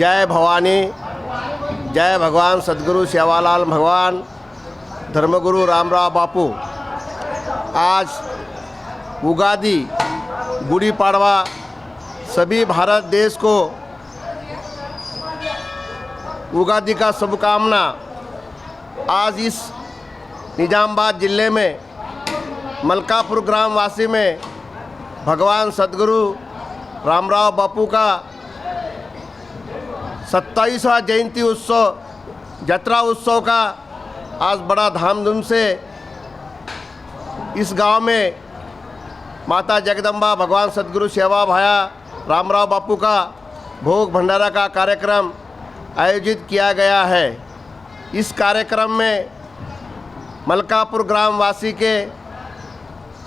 जय भवानी, जय भगवान सद्गुरु सेवालाल भगवान, धर्मगुरु रामराव बापू। आज उगादी, गुड़ी पाड़वा सभी भारत देश को उगादी का शुभकामना। आज इस निजामाबाद जिले में मलकापुर ग्राम वासी में भगवान सद्गुरु रामराव बापू का 27वां जयंती उत्सव, जत्रा उत्सव का आज बड़ा धामधूम से इस गांव में माता जगदम्बा भगवान सद्गुरु सेवा भाया रामराव बापू का भोग भंडारा का कार्यक्रम आयोजित किया गया है। इस कार्यक्रम में मलकापुर ग्राम वासी के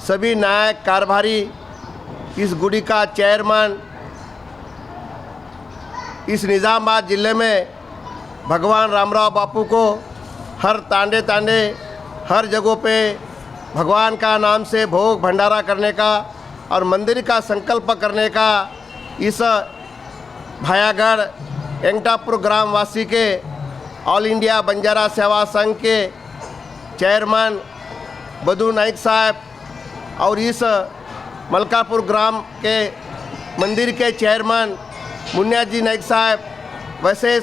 सभी नायक कारभारी, इस गुड़ी का चेयरमैन, इस निजामाबाद ज़िले में भगवान रामराव बापू को हर तांडे तांडे हर जगहों पे भगवान का नाम से भोग भंडारा करने का और मंदिर का संकल्प करने का इस भायागढ़ एंगटापुर ग्राम वासी के ऑल इंडिया बंजारा सेवा संघ के चेयरमैन बदू नाइक साहब और इस मलकापुर ग्राम के मंदिर के चेयरमैन मुन्या जी नाइक साहब, वैसे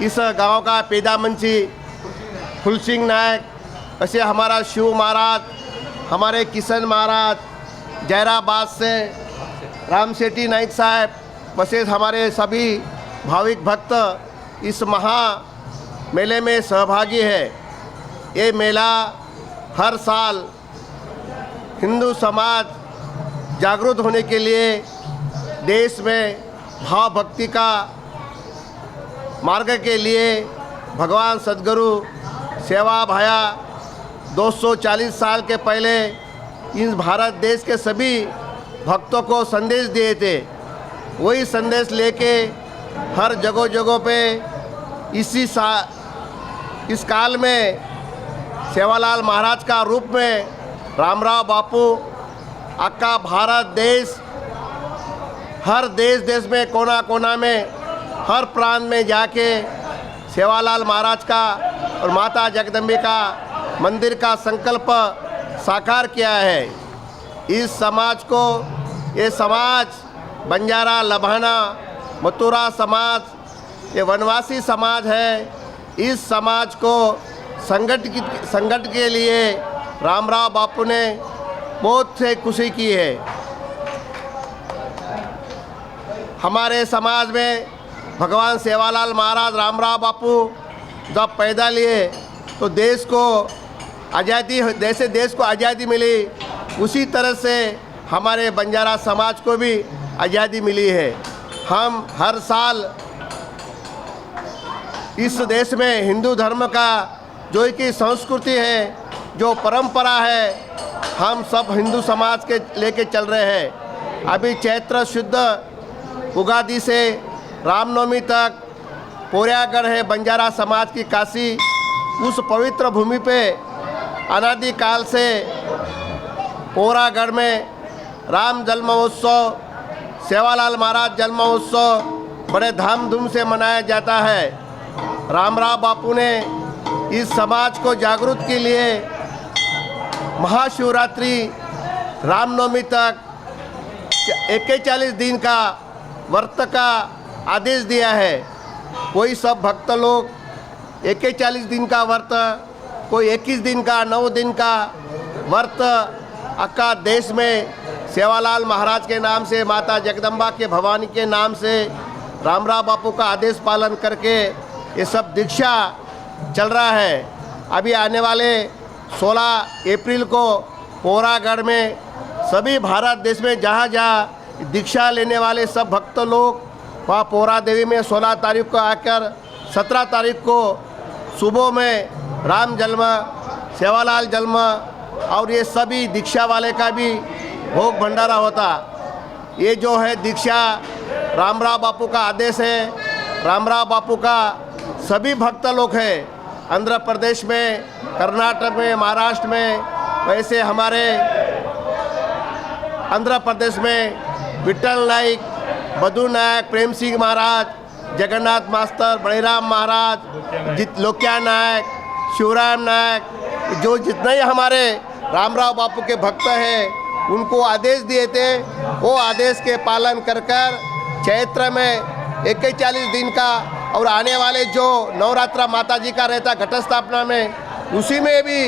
इस गांव का पेदामंची फुल सिंह नायक, वैसे हमारा शिव महाराज, हमारे किशन महाराज, जैराबाद से राम शेट्टी नाइक साहब, वैसे हमारे सभी भाविक भक्त इस महा मेले में सहभागी है। ये मेला हर साल हिंदू समाज जागरूक होने के लिए देश में भाव भक्ति का मार्ग के लिए भगवान सद्गुरु सेवा भाया 240 साल के पहले इस भारत देश के सभी भक्तों को संदेश दिए थे। वही संदेश लेके हर जगह पे इस काल में सेवालाल महाराज का रूप में रामराव बापू अक्का भारत देश, हर देश में कोना कोना में हर प्रांत में जाके सेवालाल महाराज का और माता जगदम्बे का मंदिर का संकल्प साकार किया है। इस समाज को, ये समाज बंजारा, लभाना, मथुरा समाज, ये वनवासी समाज है। इस समाज को संगठन के लिए रामराव बापू ने बहुत से खुशी की है। हमारे समाज में भगवान सेवालाल महाराज रामराव बापू जब पैदा लिए तो देश को आज़ादी, जैसे देश को आज़ादी मिली उसी तरह से हमारे बंजारा समाज को भी आज़ादी मिली है। हम हर साल इस देश में हिंदू धर्म का जो कि संस्कृति है, जो परंपरा है, हम सब हिंदू समाज के लेके चल रहे हैं। अभी चैत्र शुद्ध उगादी से रामनवमी तक पोरागढ़ है बंजारा समाज की काशी। उस पवित्र भूमि पे अनादि काल से पोरागढ़ में राम जन्मोत्सव, सेवालाल महाराज जन्मोत्सव बड़े धामधूम से मनाया जाता है। रामराव बापू ने इस समाज को जागरूक के लिए महाशिवरात्रि, रामनवमी तक 41 दिन का व्रत का आदेश दिया है। कोई सब भक्त लोग 41 दिन का व्रत, कोई 21 दिन का, 9 दिन का व्रत अक्का देश में सेवालाल महाराज के नाम से, माता जगदम्बा के भवानी के नाम से रामराव बापू का आदेश पालन करके ये सब दीक्षा चल रहा है। अभी आने वाले 16 अप्रैल को पोरागढ़ में सभी भारत देश में जहाँ दीक्षा लेने वाले सब भक्त लोग वहाँ पोरा देवी में 16 तारीख को आकर 17 तारीख को सुबह में राम जन्म, सेवालाल जन्म और ये सभी दीक्षा वाले का भी भोग भंडारा होता। ये जो है दीक्षा रामराव बापू का आदेश है। रामराव बापू का सभी भक्त लोग हैं, आंध्र प्रदेश में, कर्नाटक में, महाराष्ट्र में, वैसे हमारे आंध्र प्रदेश में विट्ठल नाइक, बदू नायक, प्रेम सिंह महाराज, जगन्नाथ मास्टर, बड़ेराम महाराज, लोक्या नायक, शिवराम नायक, जो जितने ही हमारे रामराव बापू के भक्त हैं उनको आदेश दिए थे, वो आदेश के पालन कर चैत्र में 41 दिन का और आने वाले जो नवरात्रा माता जी का रहता घट स्थापना में, उसी में भी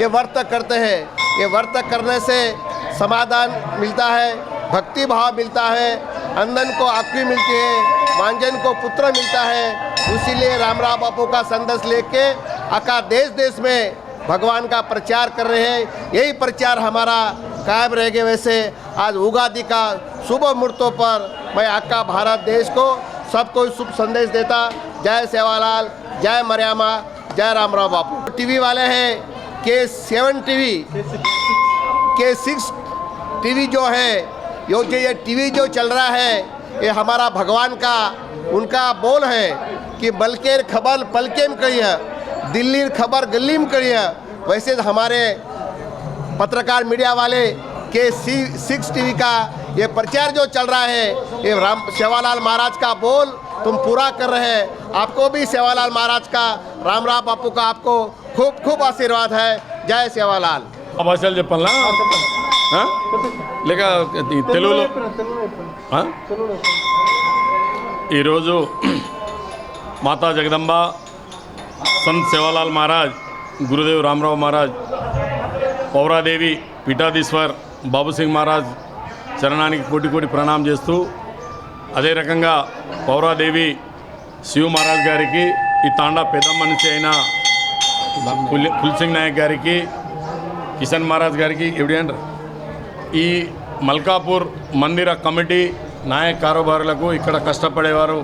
ये व्रत करते हैं। ये व्रत करने से समाधान मिलता है, भक्ति भाव मिलता है, अंधन को आँखी मिलती है, वांझन को पुत्र मिलता है। इसीलिए रामराव बापू का संदेश लेके आका देश देश में भगवान का प्रचार कर रहे हैं। यही प्रचार हमारा कायम रहेगा। वैसे आज उगादि का शुभ मुहूर्तों पर मैं आका भारत देश को सबको शुभ संदेश देता। जय सेवालाल, जय मरियामा, जय रामराव बापू। टीवी वाले हैं K7 टीवी, K6 टीवी जो है, ये टीवी जो चल रहा है, ये हमारा भगवान का उनका बोल है कि बल्कि खबर पलके में करी है, दिल्ली खबर गली में करी है। वैसे हमारे पत्रकार मीडिया वाले K6 टीवी का ये प्रचार जो चल रहा है, ये सेवालाल महाराज का बोल तुम पूरा कर रहे हैं। आपको भी सेवालाल महाराज का, रामराव बापू का आपको खूब खूब आशीर्वाद है। जय सेवालाल। భాషలు చెప్పాలా లేక తెలుగులో? ఈరోజు మాతా జగదంబ, సంత్ సేవాలాల్ మహారాజ్, గురుదేవ్ రామరావు మహారాజ్, పౌరాదేవి పీఠాధీశ్వర్ బాబు సింగ్ మహారాజ్ చరణానికి కోటి కోటి ప్రణామం చేస్తూ, అదే రకంగా పౌరాదేవి శివ మహారాజ్ గారికి, ఈ తాండా పెద్ద మనిషి అయిన కుల్సింగ్ నాయక్ గారికి, కిషన్ మహారాజ్ గారికి, ఎవడంటారు ఈ మల్కాపూర్ మందిర కమిటీ నాయక్ కారోబారులకు, ఇక్కడ కష్టపడేవారు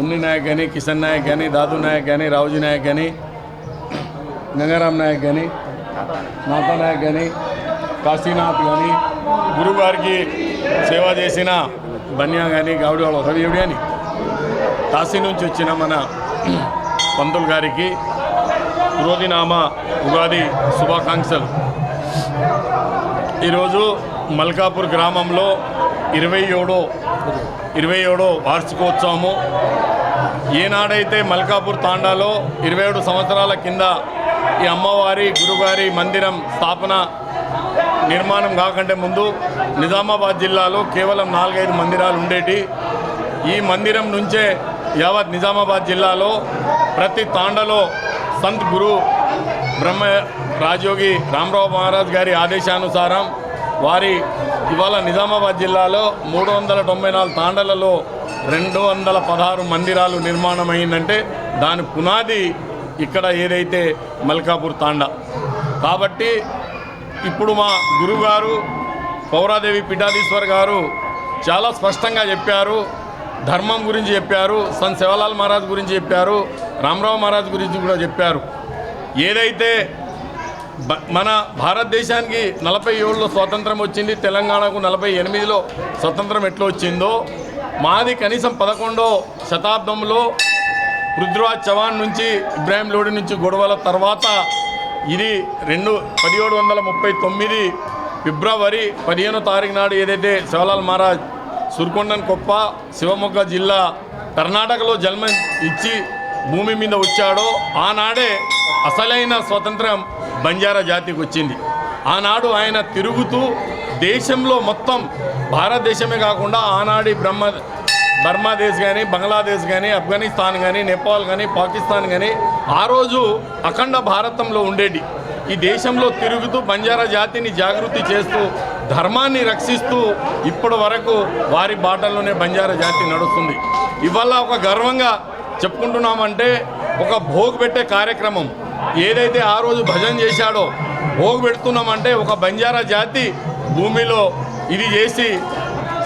ఉన్ని నాయక్ కానీ, కిషన్ నాయక్ కానీ, దాదు నాయక్ కానీ, రావుజీ నాయక్ కానీ, గంగారాం నాయక్ కానీ, నాథా నాయక్ కానీ, కాశీనాథ్ కానీ, గురుగారికి సేవ చేసిన బన్యా కానీ, గావిడి వాళ్ళ రవి ఎవడి అని కాశీ నుంచి వచ్చిన మన పంతులు గారికి క్రోధినామ ఉగాది శుభాకాంక్షలు. ఈరోజు మల్కాపూర్ గ్రామంలో 27వ వార్షికోత్సవము. ఏనాడైతే మల్కాపూర్ తాండాలో 27 సంవత్సరాల కింద ఈ అమ్మవారి గురుగారి మందిరం స్థాపన నిర్మాణం కాకంటే ముందు నిజామాబాద్ జిల్లాలో కేవలం 4-5 మందిరాలు ఉండేటి. ఈ మందిరం నుంచే యావత్ నిజామాబాద్ జిల్లాలో ప్రతి తాండలో సంత్ గురు బ్రహ్మ రాజయోగి రామరావు మహారాజ్ గారి ఆదేశానుసారం వారి ఇవాళ నిజామాబాద్ జిల్లాలో 394 తాండలలో 216 మందిరాలు నిర్మాణం అయిందంటే దాని పునాది ఇక్కడ ఏదైతే మల్కాపూర్ తాండా. కాబట్టి ఇప్పుడు మా గురుగారు పౌరాదేవి పీఠాధీశ్వర్ గారు చాలా స్పష్టంగా చెప్పారు, ధర్మం గురించి చెప్పారు, సంత్ సేవాలాల్ మహారాజ్ గురించి చెప్పారు, రామరావు మహారాజ్ గురించి కూడా చెప్పారు. ఏదైతే మన భారతదేశానికి 47లో స్వాతంత్రం వచ్చింది, తెలంగాణకు 48లో స్వతంత్రం ఎట్లా వచ్చిందో, మాది కనీసం 11వ శతాబ్దంలో పృథ్వీరాజ్ చౌహాన్ నుంచి, ఇబ్రాహిం లోడి నుంచి గొడవల తర్వాత ఇది 1739 ఫిబ్రవరి 15వ తారీఖు నాడు ఏదైతే సేవాలాల్ మహారాజ్ సుర్కొండన్ కొప్ప శివమొగ్గ జిల్లా కర్ణాటకలో జన్మ ఇచ్చి భూమి మీద వచ్చాడో ఆనాడే అసలైన స్వతంత్రం బంజారా జాతికి వచ్చింది. ఆనాడు ఆయన తిరుగుతూ దేశంలో మొత్తం భారతదేశమే కాకుండా ఆనాడి బర్మాదేశ్ కానీ, బంగ్లాదేశ్ కానీ, ఆఫ్ఘనిస్తాన్ కానీ, నేపాల్ కానీ, పాకిస్తాన్ కానీ ఆ రోజు అఖండ భారతంలో ఉండేటి. ఈ దేశంలో తిరుగుతూ బంజారా జాతిని జాగృతి చేస్తూ, ధర్మాన్ని రక్షిస్తూ ఇప్పటి వరకు వారి బాటల్లోనే బంజారా జాతి నడుస్తుంది. ఇవాళ ఒక గర్వంగా చెప్పుకుంటున్నామంటే ఒక భోగ్ పెట్టే కార్యక్రమం ఏదైతే ఆ రోజు భజన చేశాడో భోగ్ పెడుతున్నామంటే ఒక బంజారా జాతి భూమిలో ఇది చేసి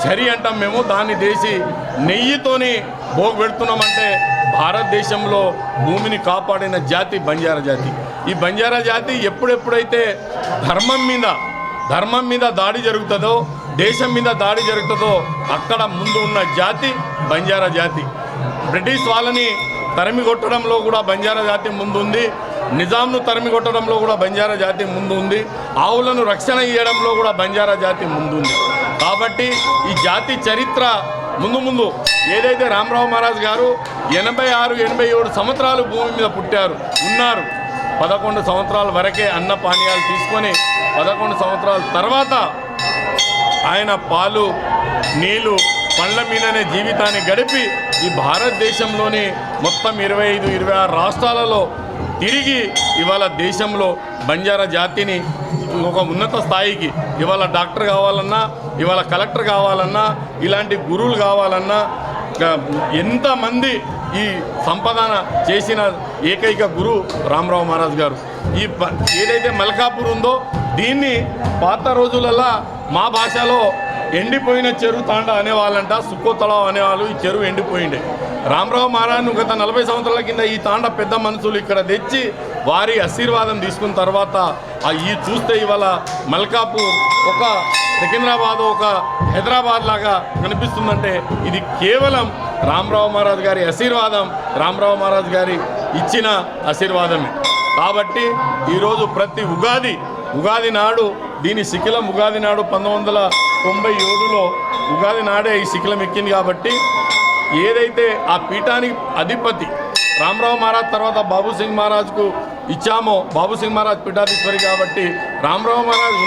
చరి అంటాం మేము, దాన్ని చేసి నెయ్యితోని భోగ్ పెడుతున్నామంటే భారతదేశంలో భూమిని కాపాడిన జాతి బంజారా జాతి. ఈ బంజారా జాతి ఎప్పుడెప్పుడైతే ధర్మం మీద దాడి జరుగుతుందో, దేశం మీద దాడి జరుగుతుందో అక్కడ ముందు ఉన్న జాతి బంజారా జాతి. బ్రిటిష్ వాళ్ళని తరిమి కొట్టడంలో కూడా బంజారా జాతి ముందుంది, నిజాంను తరిమి కొట్టడంలో కూడా బంజారా జాతి ముందు ఉంది, ఆవులను రక్షణ ఇవ్వడంలో కూడా బంజారా జాతి ముందుంది. కాబట్టి ఈ జాతి చరిత్ర ముందు ఏదైతే రామరావు మహారాజ్ గారు 86-87 సంవత్సరాలు భూమి మీద పుట్టారు ఉన్నారు. 11 సంవత్సరాల వరకే అన్న పానీయాలు తీసుకొని 11 సంవత్సరాల తర్వాత ఆయన పాలు నీళ్లు పండ్ల మీదనే జీవితాన్ని గడిపి ఈ భారతదేశంలోని మొత్తం 25-26 రాష్ట్రాలలో తిరిగి ఇవాళ దేశంలో బంజారా జాతిని ఒక ఉన్నత స్థాయికి ఇవాళ డాక్టర్ కావాలన్నా, ఇవాళ కలెక్టర్ కావాలన్నా, ఇలాంటి గురువులు కావాలన్నా ఎంతమంది ఈ సంపాదన చేసిన ఏకైక గురు రామరావు మహారాజ్ గారు. ఈ ఏదైతే మల్కాపూర్ ఉందో దీన్ని పాత రోజులలో మా భాషలో ఎండిపోయిన చెరువు తాండ అనేవాళ్ళంట, సుక్కోతళం అనేవాళ్ళు. ఈ చెరువు ఎండిపోయిండే. రామరావు మహారాజ్ను గత 40 సంవత్సరాల కింద ఈ తాండ పెద్ద మనుషులు ఇక్కడ తెచ్చి వారి ఆశీర్వాదం తీసుకున్న తర్వాత ఈ చూస్తే ఇవాళ మల్కాపూర్ ఒక సికింద్రాబాద్, ఒక హైదరాబాద్ లాగా కనిపిస్తుందంటే ఇది కేవలం రామరావు మహారాజ్ గారి ఆశీర్వాదం, రామరావు మహారాజ్ గారి ఇచ్చిన ఆశీర్వాదమే. కాబట్టి ఈరోజు ప్రతి ఉగాది నాడు దీని శిఖిలం ఉగాది నాడు 1997లో ఉగాది నాడే ఈ శిఖిలం ఎక్కింది. కాబట్టి ఏదైతే ఆ పీఠానికి అధిపతి రామరావు మహారాజ్ తర్వాత బాబు సింగ్ మహారాజ్కు ఇచ్చామో, బాబు సింగ్ మహారాజ్ పీఠాధీశ్వరి కాబట్టి రామరావు మహారాజ్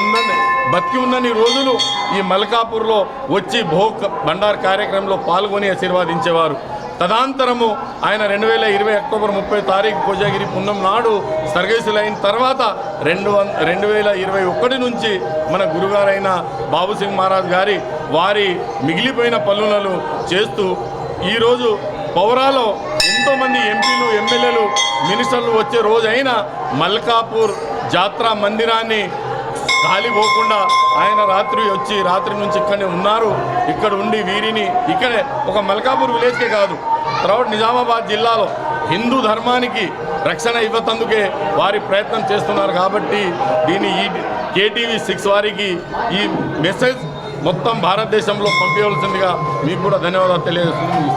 బతికి ఉన్నన్ని రోజులు ఈ మల్కాపూర్లో వచ్చి భోగ్ భండార్ కార్యక్రమంలో పాల్గొని ఆశీర్వాదించేవారు. తదనంతరము ఆయన 2020 అక్టోబర్ 30 కోజాగిరి పున్నం నాడు స్వర్గస్థులైన తర్వాత 2021 నుంచి మన గురుగారైన బాబు సింగ్ మహారాజ్ గారి వారి మిగిలిపోయిన పనులను చేస్తూ ఈరోజు పౌరాలో ఎంతోమంది ఎంపీలు, ఎమ్మెల్యేలు, మినిస్టర్లు వచ్చే రోజైనా మల్కాపూర్ జాత్రా మందిరాన్ని ఖాళీ పోకుండా ఆయన రాత్రి నుంచి ఇక్కడనే ఉన్నారు. ఇక్కడ ఉండి వీరిని ఇక్కడే ఒక మల్కాపూర్ విలేజ్కే కాదు, తర్వాత నిజామాబాద్ జిల్లాలో హిందూ ధర్మానికి రక్షణ ఇవ్వతందుకే వారి ప్రయత్నం చేస్తున్నారు. కాబట్టి దీన్ని ఈ KTV 6 వారికి ఈ మెసేజ్ మొత్తం భారతదేశంలో పంపించవలసిందిగా మీకు కూడా ధన్యవాదాలు తెలియజేస్తున్నాను.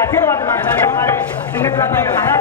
आशीर्वाद मांगताना हमारे संगठन महाराज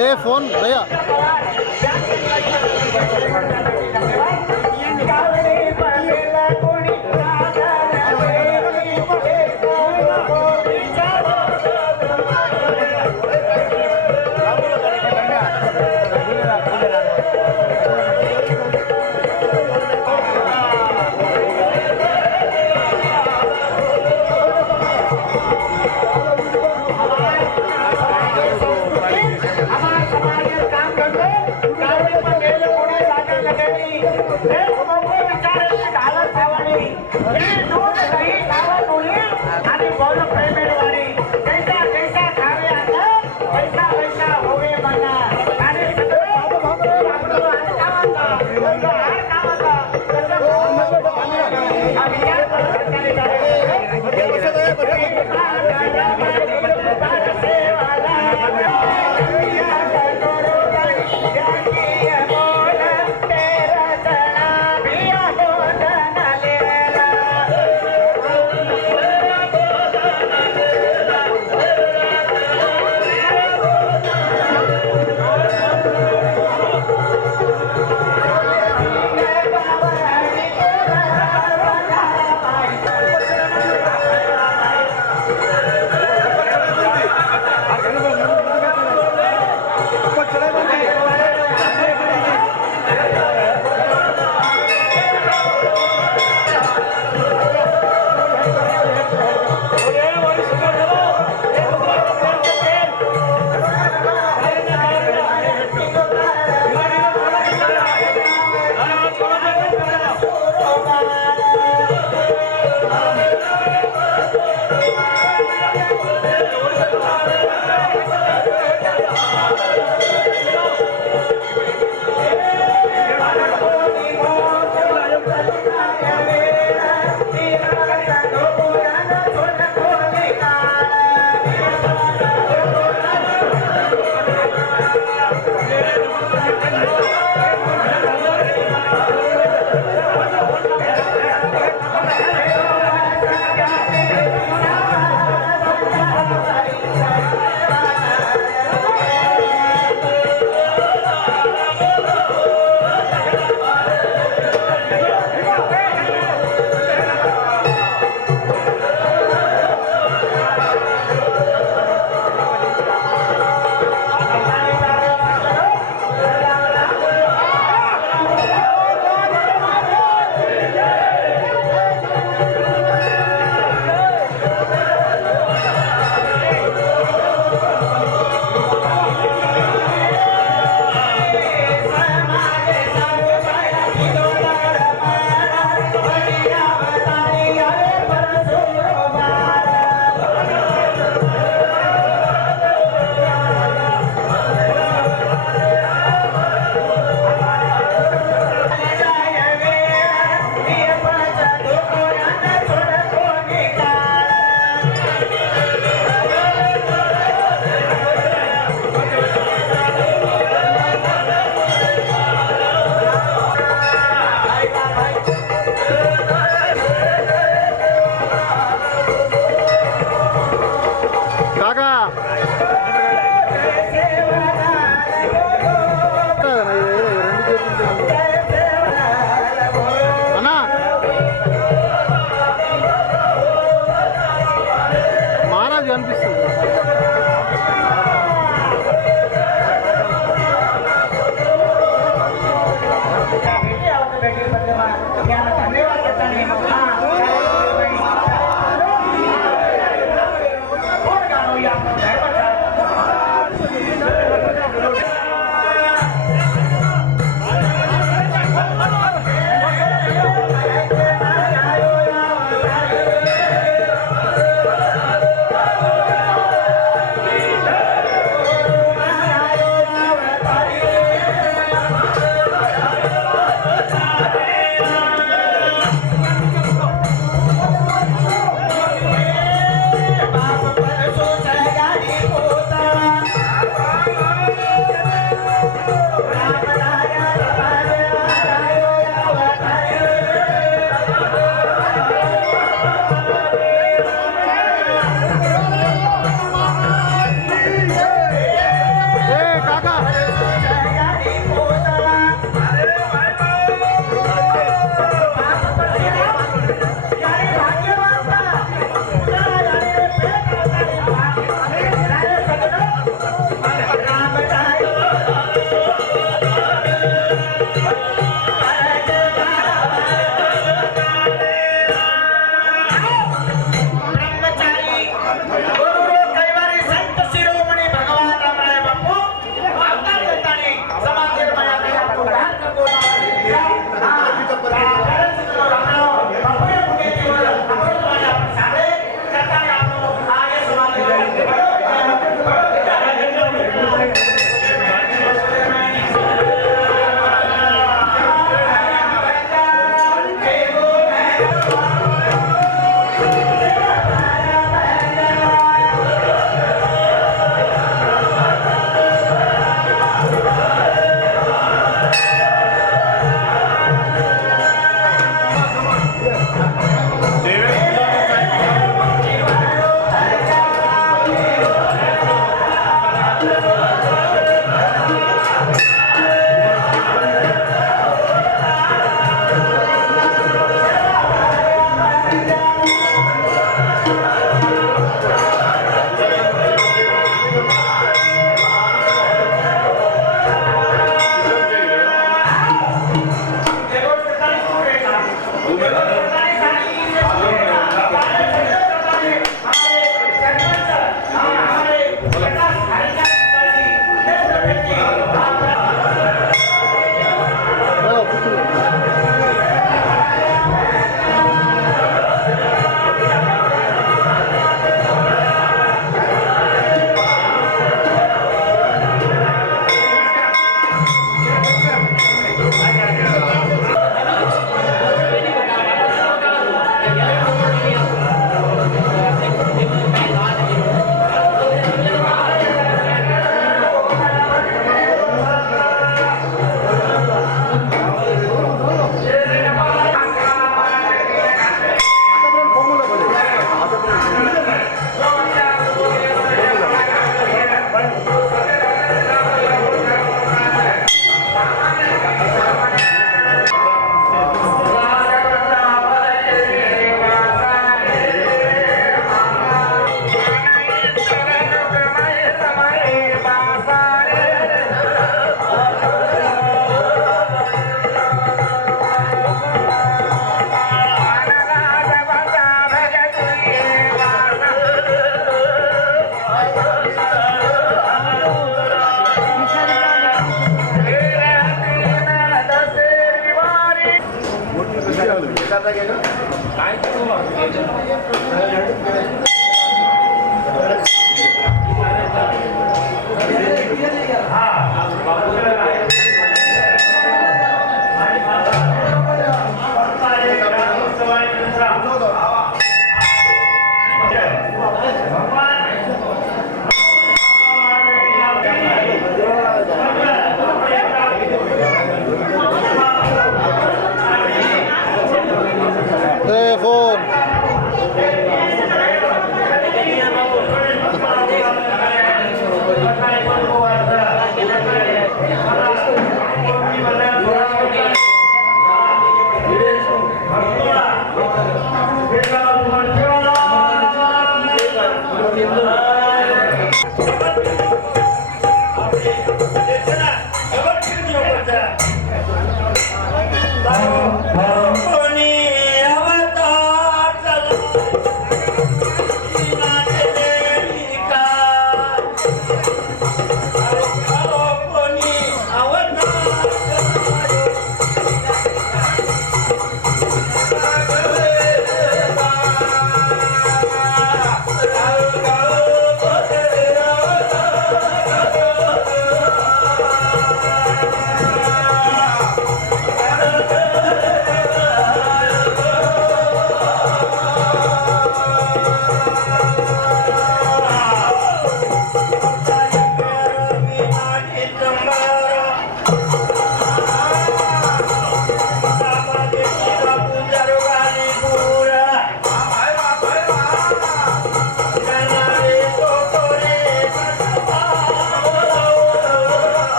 भैया फोन भैया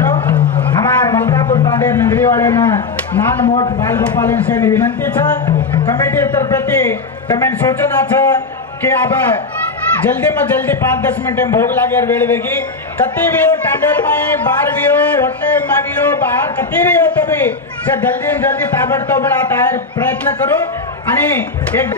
हमारे मलकापुर तांडे नगरी वाले नान मोट बाल गोपाल से विनंती कमेटी तरफे तमें सूचना कि अब जल्दी में जल्दी 5-10 मिनट में भोग लागे वेड़ वेगी कति भी हो टांडेल में बाहर भी हो होटल में भी हो बाहर कति भी हो तो भी से जल्दी में जल्दी ताबड़तोड़ आता है प्रयत्न करो आणि एक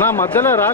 నా మధ్యలో రా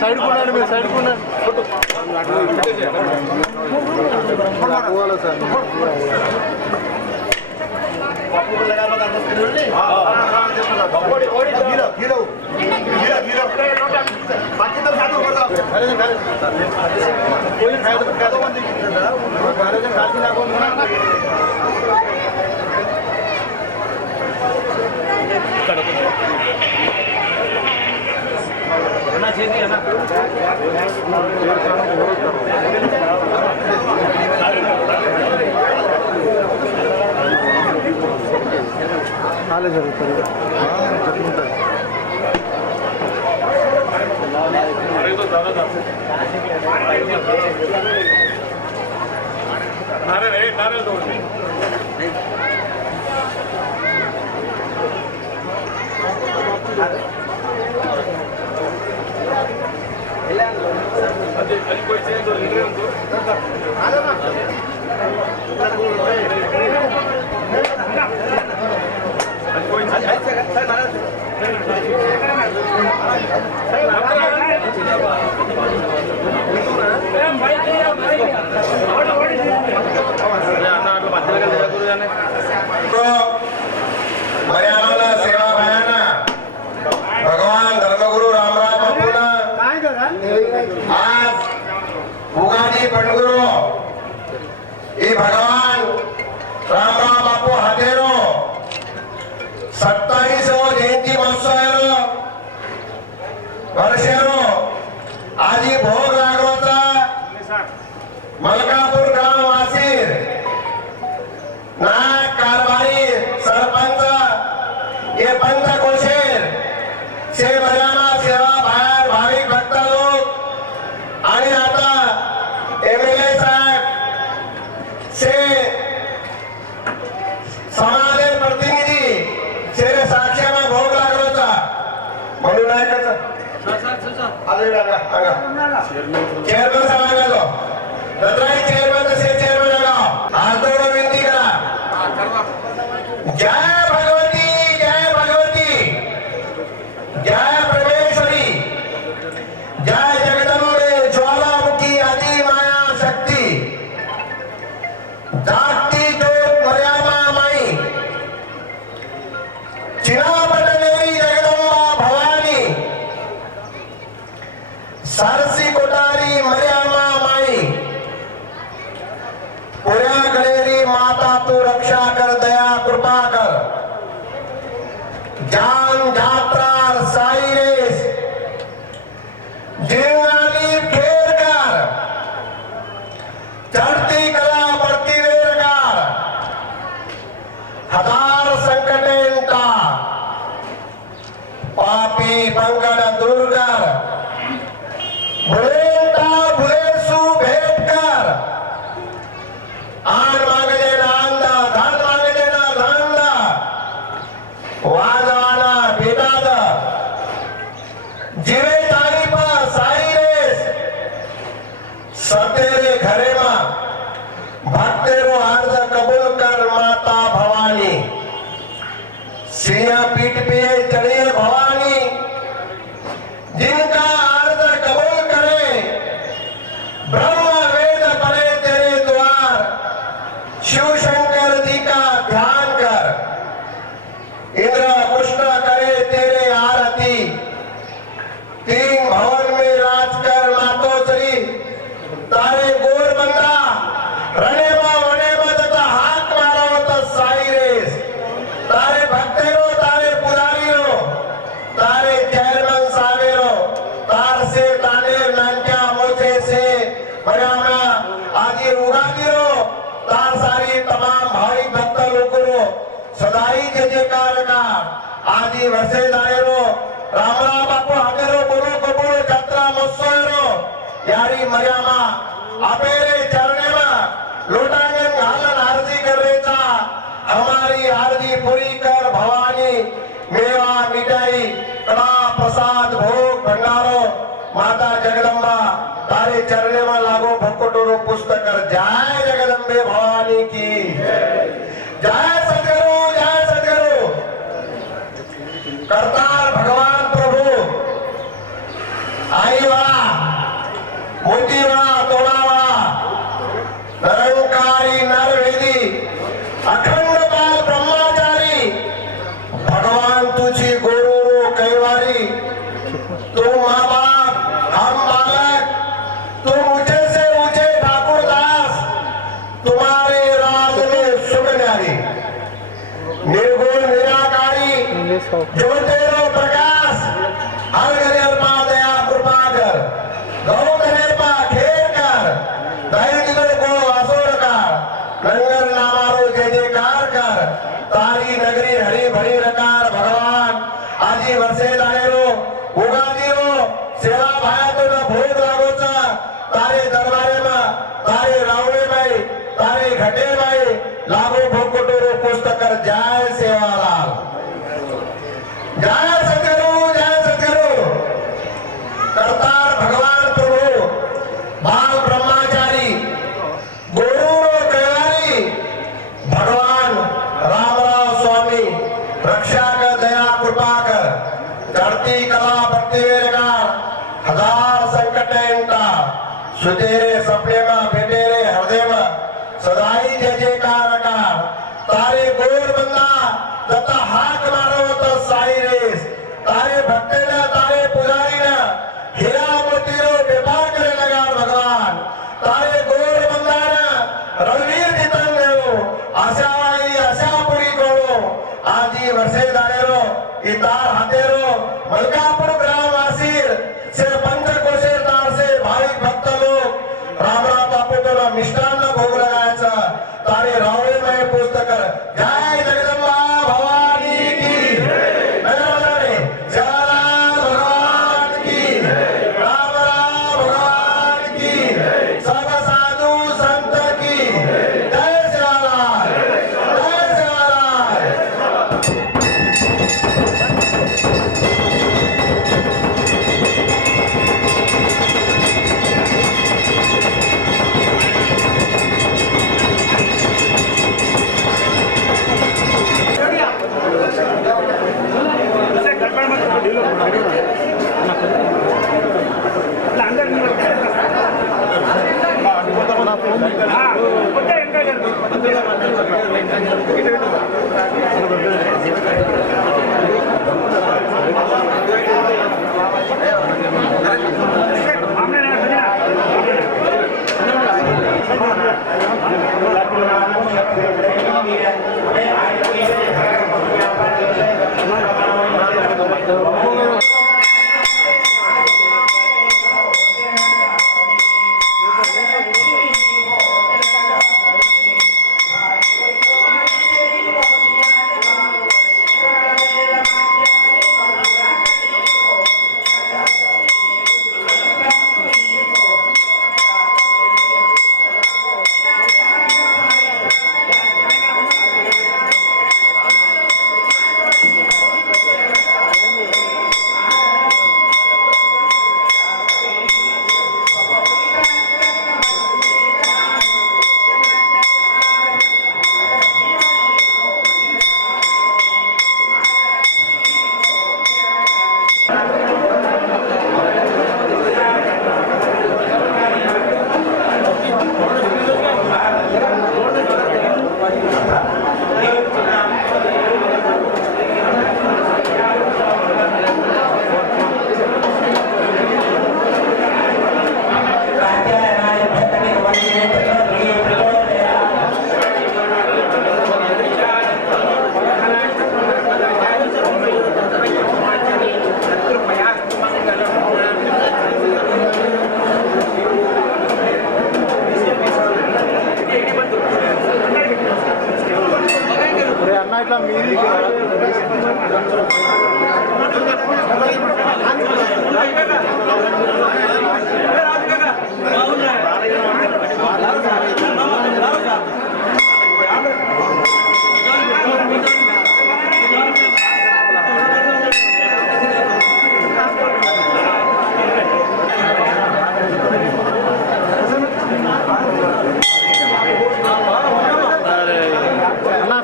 साइड को साइड को ना चाले जरूर नारळ दोन मर्यादा सेवा भयाना भगवान धर्मगुरु रामराव बापूना आज उगादी पंडगुरु ये भगवान रामराव बापू हाथेरो 27व जयंती महोत्सव वर्षेरो आजी भोग लागवता मलकापूर गाव वासीर नायक कारभारी सरपंच ये पंच कोशेर से मर्यादा सेवा बाहेर भाविक भक्त लोक आणि आता एमएलए साहेब से समाज प्रतिनिधी से साक्षीमा भोग लागला होता म्हणून नाही का चेअरमन साहेब चेअरमन से चेअरमन हात जोडून विनंती करा जय भगवती जय भगवती जय परमेश्वरी जय जगदम्बे ज्वालामुखी आदि माया शक्ती जागती ज्योत मर्यादा माई चिनाबटलेली जगदंबा भवानी सारसी कोठारी मर्यादा माई पुऱ्या गणेरी माता तू रक्षा कर दया कृपा कर जान जात्रार साई रेस जीवनाली खेर कर चढ़ती कला बढ़ती वेरगार हजार संकटेंटा पापी पंकड दूर कर भुलेंटा भुलेसू भेट कर आण मागणे नांदा धन मागणे ना धांदा वाजवाना भेटाद जीवे तारी पा साई रेस सतेरे घरे मा भक्तेरो अर्ज कबूल कर माता भवानी सिंह पीठ पे चढ़ी भवानी जिनका अर्ज कबूल करे ब्रह्म वेद पढ़े तेरे द्वार शिव शंकर जी का ध्यान कर इंद्र कृष्ण करे तेरे आरती 3 भवन में राज कर मातोश्री तारे गोर बंदा रणे वने तथा हाथ मारो तो साई रेस तारे भक्तेरो तारे पुजारीरो तारे चेयरमैन सावेरो तार से ताने नांच्या मोचे से मर्यादा आदि उगादिरो तार सारी तमाम भाई भक्त लोगों सदाई जय जयकार का आदि वसे दायरो रामराव बापू हाथेरो बोलो कबूल यात्रा महोत्सवरो यारी मर्यादा अपेरे चरणे में लोटांगन घालन आरती करेचा हमारी आरती पूरी कर भवानी मेवा मिठाई कड़ा प्रसाद भोग भंडारो माता जगदम्बा तारे चरणे में लागो भक्तों पुस्तक कर जय जगदम्बे भवानी की जय सदगुरु करतार भगवान प्रभु आई वाला मोती वाला तोड़ा वाला निरंकारी नरवेदी अखंड बाल ब्रह्मचारी भगवान तुझी गुरु कैवारी तू माँ बाप हम बालक तू ऊंचे से ऊंचे ठाकुर दास तुम्हारे राज में सुख न्यारी निर्गुण निराकारी जो तेरो प्रकाश हर घर पा दया कृपा कर गौ पा खेर कर दैनिक को असुर कर नंगर नामारो जय जयकार कर तारी नगरी हरी भरी रकार भगवान आजी वर्षे दानेरो उगादीरो सेवा भायातो न भोग लागोचा तारे दरबारे में तारे रावणे में तारे घटे में लागो भोगकोटोरो पुस्तकर जय सेवालाल जय सतगुरु करतार भगवान प्रभु बाल ब्रह्मचारी गुरु कयारी भगवान रामराव स्वामी रक्षा कर दया कृपा कर धरती कला भक्ति का हजार संकट इंटा सुतेरे सपने में बेटेरे हृदय में सदाई जय जयकार का तारे गोर बंदा दत्ता हाक मारो तो साई रेस तारे भक्ते ना तारे पुजारी ना हीरा मोती रो व्यापार करे लगा भगवान तारे गोर बंदा ना रणवीर जितन रो आशावाई आशापुरी करो आजी वर्षे दानेरो इतार हाथेरो मलकापुर ग्रामवासी से पंचकोशे तार से भाविक भक्त लोग रामराव बापू तो मिष्टान्न भोग लगायचा तारे रावळे में पुस्तक जय जगदंबा भवानी की जयराम भगवान की रामराव भगवान की सब साधु संत की जय सेवालाल जय सेवालाल। उसे गड़बड़ मत करो, ढीलो करो। अंदर नहीं हाँ उधर एंटर ఇట్లా మీది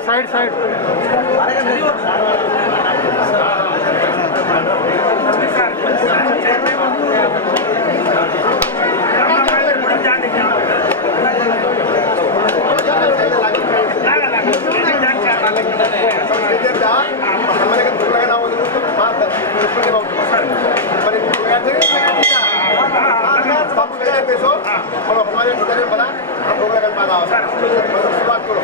side side kalau kemarin kita lihat pada program pada शुरुआत करो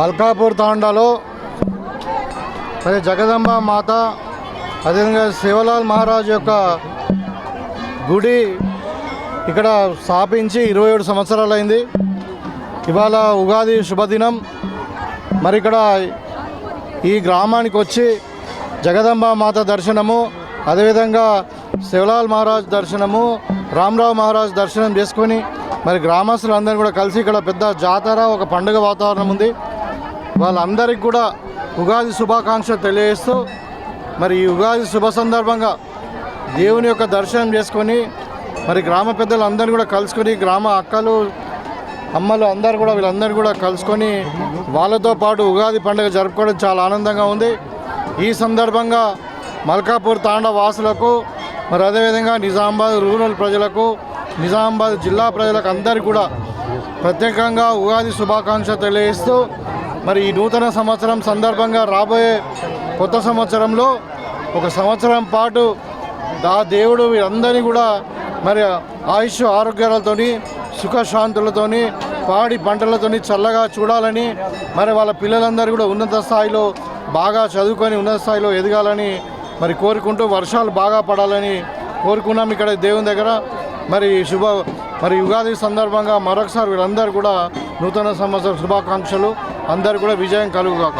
మల్కాపూర్ తాండాలో మరి జగదంబ మాత అదేవిధంగా శివలాల్ మహారాజ్ యొక్క గుడి ఇక్కడ స్థాపించి 27 సంవత్సరాలైంది. ఇవాళ ఉగాది శుభదినం. మరి ఇక్కడ ఈ గ్రామానికి వచ్చి జగదంబ మాత దర్శనము, అదేవిధంగా శివలాల్ మహారాజ్ దర్శనము, రామరావు మహారాజ్ దర్శనం చేసుకొని మరి గ్రామస్తులందరూ కూడా కలిసి ఇక్కడ పెద్ద జాతర, ఒక పండుగ వాతావరణం ఉంది. వాళ్ళందరికీ కూడా ఉగాది శుభాకాంక్షలు తెలియజేస్తూ మరి ఈ ఉగాది శుభ సందర్భంగా దేవుని యొక్క దర్శనం చేసుకొని మరి గ్రామ పెద్దలందరూ కూడా కలుసుకొని, గ్రామ అక్కలు అమ్మలు అందరూ కూడా వీళ్ళందరూ కూడా కలుసుకొని వాళ్ళతో పాటు ఉగాది పండుగ జరుపుకోవడం చాలా ఆనందంగా ఉంది. ఈ సందర్భంగా మల్కాపూర్ తాండా వాసులకు మరి అదేవిధంగా నిజామాబాద్ రూరల్ ప్రజలకు, నిజామాబాద్ జిల్లా ప్రజలకు అందరికీ కూడా ప్రత్యేకంగా ఉగాది శుభాకాంక్షలు తెలియజేస్తూ మరి ఈ నూతన సంవత్సరం సందర్భంగా రాబోయే కొత్త సంవత్సరంలో ఒక సంవత్సరం పాటు దేవుడు వీరందరినీ కూడా మరి ఆయుష్ ఆరోగ్యాలతోని, సుఖశాంతులతోని, పాడి పంటలతోని చల్లగా చూడాలని, మరి వాళ్ళ పిల్లలందరూ కూడా ఉన్నత స్థాయిలో బాగా చదువుకొని ఉన్నత స్థాయిలో ఎదగాలని మరి కోరుకుంటూ, వర్షాలు బాగా పడాలని కోరుకున్నాం ఇక్కడ దేవుని దగ్గర. మరి ఉగాది సందర్భంగా మరొకసారి వీళ్ళందరూ కూడా నూతన సంవత్సర శుభాకాంక్షలు. అందరూ కూడా విజయం కలుగుగాక.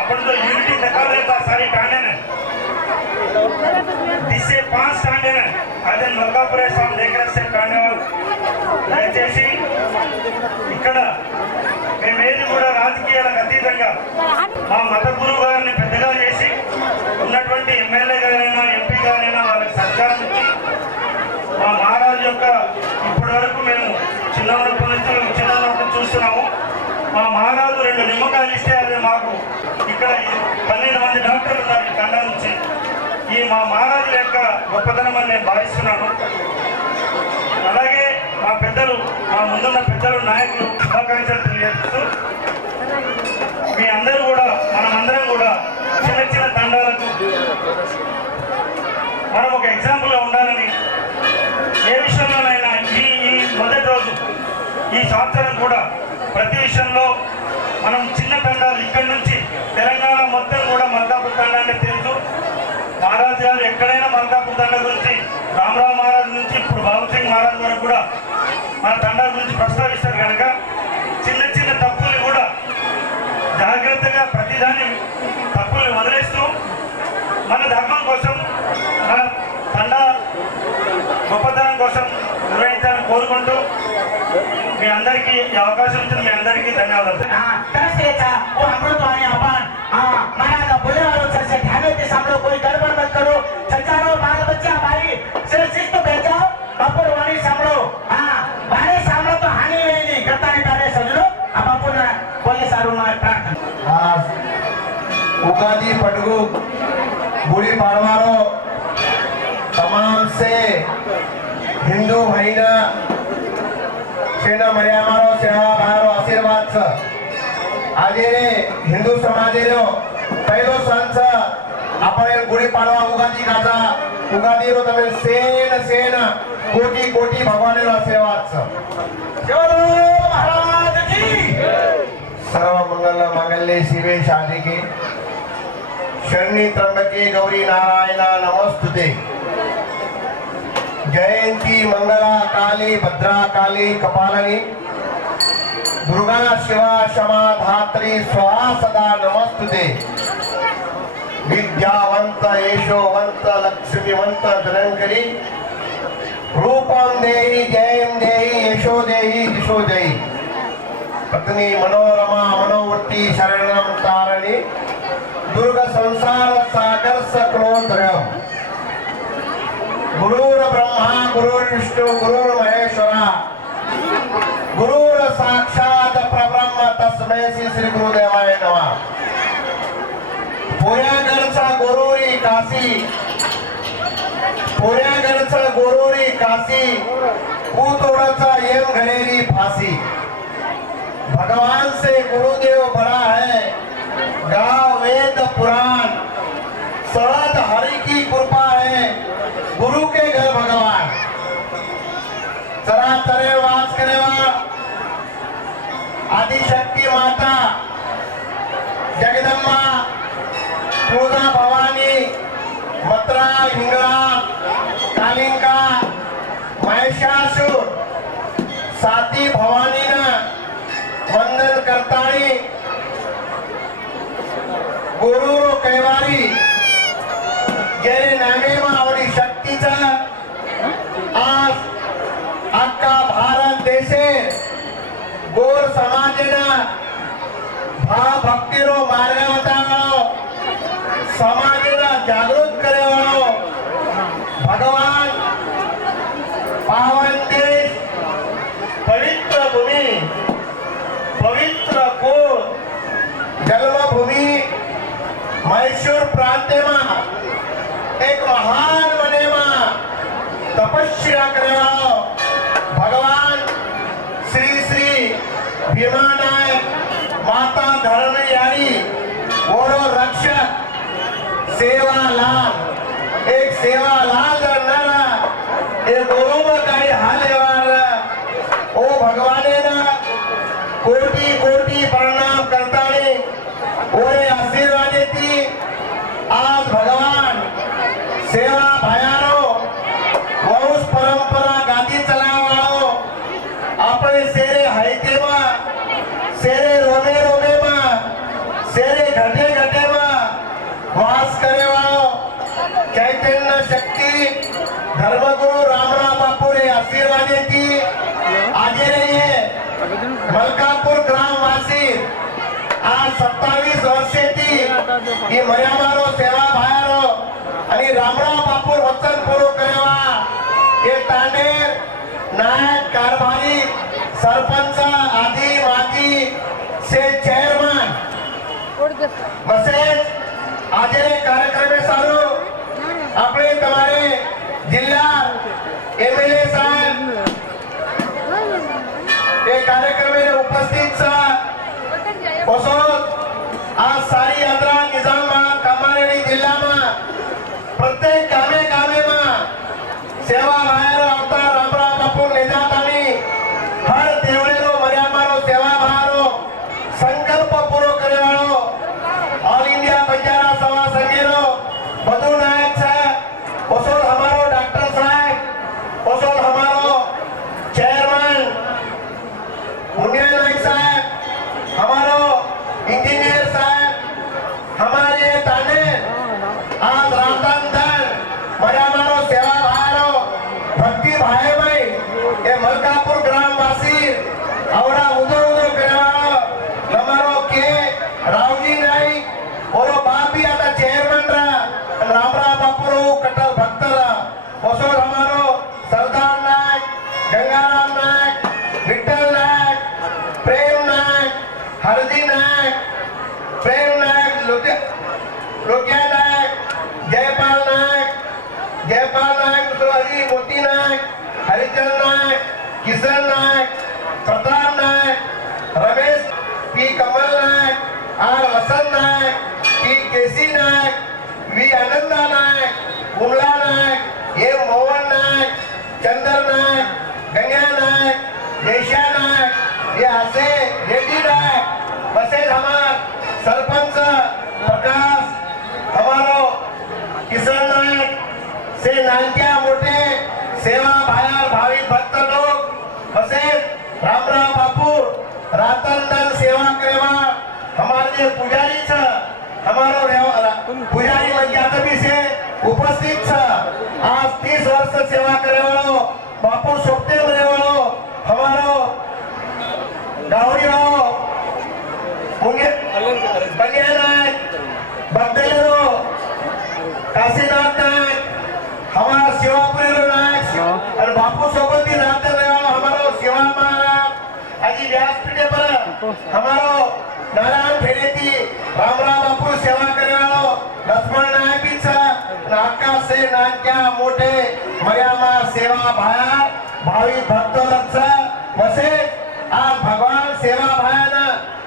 अपन तो यूनिटी दिखा देता सारी टांडे ने इससे 5 टांडे ने अदे मल्कापुर साहब देख रहे से टांडे దయచేసి ఇక్కడ మేమేది కూడా రాజకీయాలకు అతీతంగా మా మత గురువు గారిని పెద్దగా చేసి ఉన్నటువంటి ఎమ్మెల్యే గారైనా ఎంపీ గారైనా వాళ్ళకి సత్కారం ఇచ్చి మా మహారాజు యొక్క ఇప్పటి వరకు మేము చిన్నప్పటి నుంచి చూస్తున్నాము. మా మహారాజు 2 నిమ్మకాయలు ఇస్తే అది మాకు ఇక్కడ 12 మంది డాక్టర్లు ఉన్నారు ఈ తండా నుంచి. ఈ మా మహారాజు యొక్క గొప్పతనం అని నేను భావిస్తున్నాను. అలాగే మా మా పెద్దలు, మా ముందున్న పెద్దలు, నాయకులు శుభాకాంక్షలు తెలియజేస్తూ మీ అందరూ కూడా, మనమందరం కూడా చిన్న చిన్న తండాలకు మనం ఒక ఎగ్జాంపుల్గా ఉండాలని, ఏ విషయంలోనైనా ఈ మొదటి రోజు ఈ సంవత్సరం కూడా ప్రతి విషయంలో మనం చిన్న తండాలు ఇక్కడి నుంచి తెలంగాణ మొత్తం కూడా మల్కాపూర్ తండా అంటే తెలుసు. మహారాజ్ గారు ఎక్కడైనా మల్కాపూర్ తండా గురించి, రామరావు మహారాజ్ నుంచి ఇప్పుడు బాబు సింగ్ మహారాజ్ వరకు కూడా మన తండా గురించి ప్రస్తావిస్తారు కనుక చిన్న చిన్న తప్పుల్ని కూడా జాగ్రత్తగా ప్రతిదాన్ని తప్పుల్ని వదిలేస్తూ మన ధర్మం కోసం, మన తండా గొప్పతనం కోసం నిర్వహించాలని కోరుకుంటూ మీ అందరికీ ఈ అవకాశం ఇచ్చిన మీ అందరికీ ధన్యవాదాలు. तरस लेता वो अमृत वाणी अपन महाराज बोले वालों से ध्यान देते सब लोग कोई गड़बड़ मत करो, चचारो बाल बच्चा भाई सिर शिस्त भेजाओ, बापुर वाणी सामलो बारे सामलो तो हानि नहीं करता नहीं करे समझो. अब बापू ना बोले सारू ना प्रार्थना आज उगादी पंडगु गुड़ी पाड़वारो तमाम से हिंदू भाईना सेना मर्यामारो सेवा भारो आशीर्वाद छ. આજે હિન્દુ સમાજનો પહેલો સણ છે. આપણે ગુડી પાડવા ઉગાદી કાઢા ઉગાદીનો તમે સેન કોટી કોટી ભગવાનનો આશીર્વાદ છે. बोलो महाराज की सर्व मंगल मांगल्ये शिवे शांतिके शरणी त्र्यंबके गौरी नारायण नमस्तुते. जयंती मंगला काली भद्रा काली कपालिनी दुर्गा शिवा क्षमा धात्री स्वाहा सदा नमस्तुते. विद्यावंत यशोवंत लक्ष्मीवंत धनंकरी रूपं देहि जयं देहि यशो देहि दिशो देहि. पत्नी मनोरमा मनोवृत्ति शरणं तारणी दुर्ग संसार सागर सकलोद्रयम्. गुरुर् ब्रह्मा गुरुर्विष्णु गुरुर्महेश्वरा गुरुर् साक्षात परब्रह्म तस्मै श्री गुरुदेवाय नमः. पुण्यागडचा गुरुरी काशी, पुण्यागडचा गुरुरी काशी, पुतोडाचा येम घनेरी फाशी. भगवान से गुरुदेव बड़ा है, गाँव वेद पुराण, सहज हरि की कृपा है, गुरु के घर भगवान. चराचरे वास करेवा आदिशक्ति माता जगदम्बा तुळजा भवानी मत्रा हिंगळा कालिंका महिषासुर साती भवानीना वंदन करताणी गुरु कैवारी जेने नामेमा आवडी शक्तीचा आज अख्खा भारत देशे गोर समाजना भाव भक्तीरो मार्ग बतावो, समाजना जागृत करेवाळो भगवान पावन देश पवित्र भूमि पवित्र कुळ जन्मभूमि मैसूर प्रांतेमा एक महान वनेमा तपस्या करेवाळो भगवान श्री श्री भीमानायक माता धरणी यारी ओरो रक्षक सेवालाल एक सेवालाल करणारा एक गुरुम काही हालेवार ओ भगवाने ना कोटी कोटी प्रणाम करताने ओरे आशीर्वाद देती. आज भगवान सेवा भयानो वंश परंपरा गादी चलावाळो अपने सेरे हायतेमा सेरे रोमे रोमेमा सेरे घटे घटेमा वास करेवाळो चैतन्य शक्ती धर्मगुरु रामराव बापू रे आशीर्वाद देती. आगे रहिए मलकापूर ग्रामवासी आज 27 वर्षे ती ही मर्यामारो सेवा भायारो आणि रामराव बापूर वचन पूर्ण करेवा. हे तांडेर नायक कारभारी सरपंच आधी माजी से चेअरमन बसेच આજે કાર્યક્રમે સારું આપણે તમારે જિલ્લા એમએલએ સાહેબ वसोद आज सारी यात्रा निजामबाद कमारेडी जिल्लाમાં प्रत्येक ગામે ગામેમાં સેવા ભાયરો આવતા રામરાવ બાપુ નેજાતાની હર દેવળેનો મર્યાદાનો સેવા ભાયરો સંકલ્પ પૂરો કરવાનો ઓલ ઇન્ડિયા બંજારા સભા સંઘેનો બધું નાયક છે વસોદ हमारो डॉक्टर साहब वसोद हमारो चेयरमैन मुन्ने नायक साहब हमारो इंजीनियर साहब हमारे ताने आज रातन दर मर्यादानो सेवा भायरो भक्ति भाई भाई ये मलकापुर ग्रामवासी आवड़ा उदो उदो करवानो हमारो के रावजी नाईक और बाप भी आता चेयरमैन रहा रामराव बापू कटल भक्त रहा वसोद हमारो सरदार नायक गंगाराम नायक विठ्ठल नायक प्रेम नायक हरदी नायक प्रेम नायक लोक्या नायक Jaipal Nayak Hari Moti Nayak Harichand Nayak Kishan Nayak Pratap Nayak Ramesh P Kamal Nayak R Vasant Nayak P KC Nayak V Ananda Nayak Umla Nayak A Mohan Nayak Chander Nayak Ganga Nayak Jaysha Nayak ये असे रेड्डी नायक बसे हमार सरपंच प्रकाश हमारो किशन नायक से नानक्या मोठे सेवा भायर भाविक भक्त लोग बसे रामराव बापू रातन दन सेवा करेवा हमारे जे पुजारी छ हमारो पुजारी मंजातबी से उपस्थित छ आज 30 वर्ष सेवा करे वालो बापू सोपते मरे वालो हमारो गावड़ी हो मुंगे बलिया नायक बगदेलो काशीनाथ नायक हमारा शिवापुरी नायक और बापू सोबत भी रात रहे वाला हमारो शिवा महाराज अजी व्यासपीठे पर हमारो नारायण फेरेती रामराव बापू सेवा करे वालो लक्ष्मण नायक भी छ नाका से नाक्या मोठे मर्यामा सेवा भाया भावी भक्त लक्ष वसे आज भगवान सेवा भायाना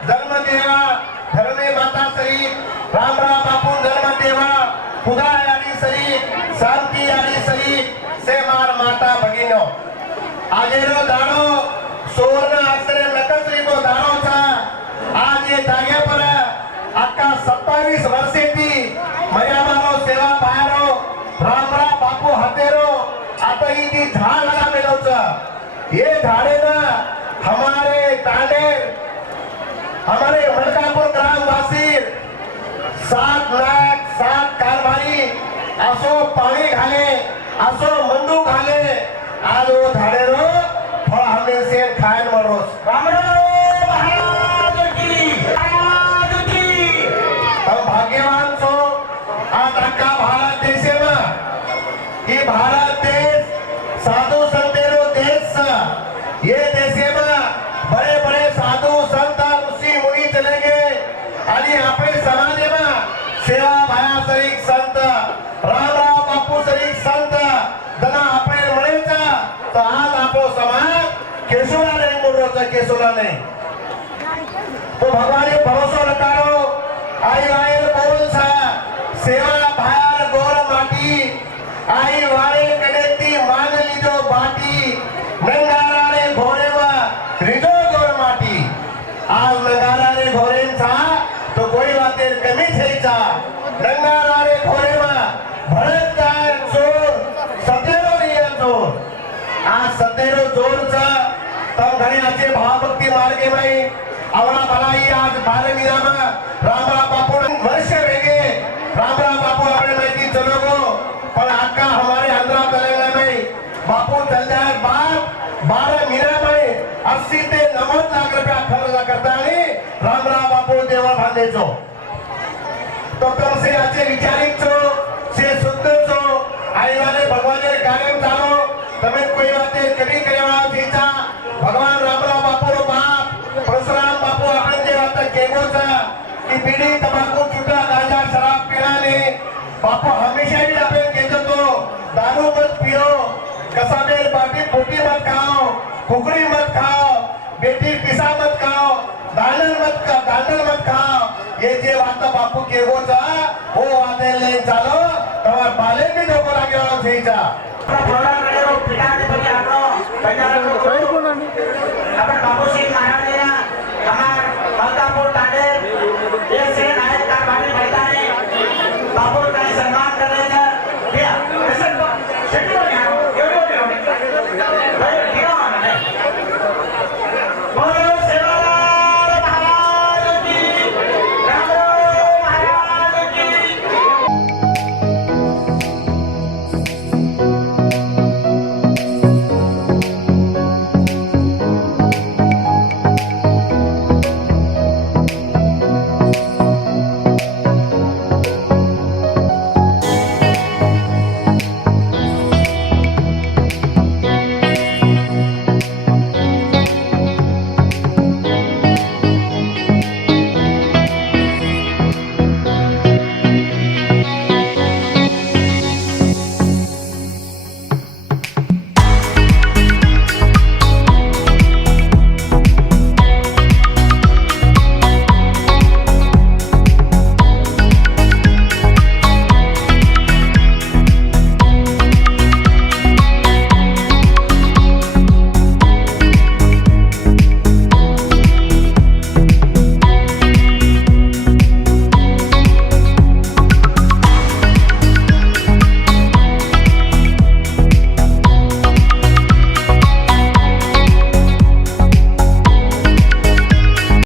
जन्म देवा धर्मे माता सरी रामराव बापू जन्म देवा खुदा यानी सरी शांति यानी सरी से मार माता भगिनो आजेरो दाड़ो सुवर्ण अक्षरे नक्षत्री को दाड़ो था आज ये जागे पर आका 27 वर्षे थी मर्यादानो सेवा भायरो रामराव बापू हतेरो आता ही ती झाड लगा मेलो छ ये झाड़े ना हमारे तांडे हमारे मलकापुर ग्रामवासी 7 लाख 7 कारभारी असो पाणी घाले असो मंडू घाले आज वो झाडेरो फळ हमें से खायन मरोस रामराव महाराज की हम भाग्यवान छो आज अक्का भारत देशे में ये भारत देश साधु संतेरो देश छ ये देशे में बड़े बड़े साधु संत ऋषि मुनि चले गए आणि आपले समाज में सेवा भाया सरीक संत रामराव बापू सरीक संत जना आपले म्हणायचा तो आज आपो समाज केशुला नहीं बोल रहा था केशुला नहीं तो भगवान ये भरोसा रखारो आई वायर बोल सा सेवा भायर गोर माटी आई वारे कनेती मान लीजो बाटी नंगारा रे घोड़े वा रिजो गोर माटी आज नंगारा रे घोड़े था तो कोई बातें कमी थे चा नंगारा रे घोड़े वा भरत जाए चोर सतेरो रिया चोर आज सतेरो चोर चा तब घरे आचे भाव भक्ति मार्गे में आवड़ा भलाई आज बारे मीरा में रामराव बापू वर्ष वेगे रामराव बापू अपने माहिती चलो गो पर आका हमारे आंध्रा तेलंगाना में बापू चल जाए बाप 12 महीना में 80 से 90 लाख रुपया खर्च करता है रामराव बापू देवा बांधे छो तो तुम से अच्छे विचारिक छो से शुद्ध छो आई वाले भगवान के कार्य चालो तमें कोई बातें कभी करे वाला थीचा भगवान रामराव बापू रो बाप परशुराम बापू आपण जे वात केगो छा की बीड़ी तंबाकू चुटा गांजा शराब पीना ने बापू हमेशा ही आपण कहतो तो दारू मत पियो कसाबेर बाटी पोटी मत खाओ कुकड़ी मत खाओ बेटी पिसा मत खाओ दांडल मत खाओ ये जे वार्ता बापू के गोचा हो वादे ले चालो तवा बाले भी नको लागेलो थेचा प्रोग्राम